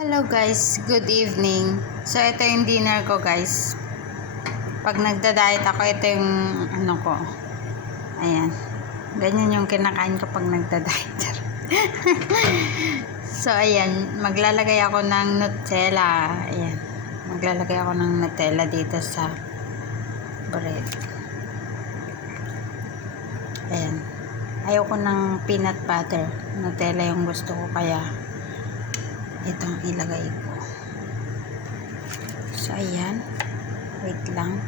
Hello guys, good evening. So ito yung dinner ko guys. Pag nagda-diet ako, ito yung ano ko. Ayan. Ganyan yung kinakain ko pag nagda-diet. so ayan, maglalagay ako ng Nutella. Ayan. Maglalagay ako ng Nutella dito sa bread. Ayan. Ayoko ng peanut butter. Nutella yung gusto ko kaya itong ilagay ko. So, ayan. Wait lang.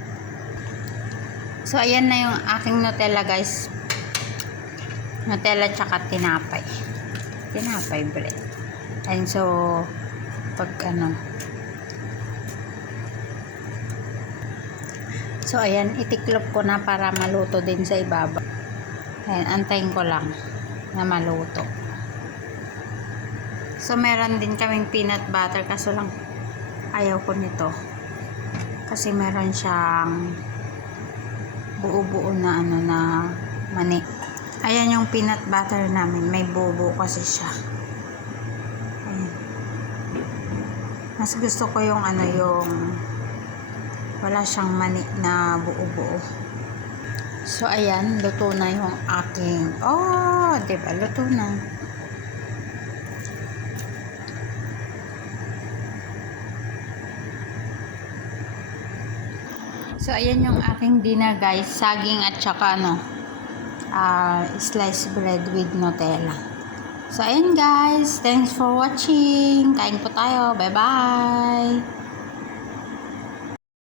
So, ayan na yung aking Nutella, guys. Nutella tsaka tinapay. Tinapay bread. And so, pag ano, So, ayan, itiklop ko na para maluto din sa ibaba. Ayan, antayin ko lang na maluto. So, meron din kaming peanut butter kaso lang ayaw ko nito. Kasi meron siyang buo-buo na ano na mani. Ayan yung peanut butter namin. May buo kasi siya. Ayan. Mas gusto ko yung ano yung wala siyang mani na buo-buo. So, ayan, luto na yung aking, oh, di ba, luto na. So, ayan yung aking dinner, guys. Saging at saka, ano, uh, sliced bread with Nutella. So, ayan, guys. Thanks for watching. Kain po tayo. Bye-bye.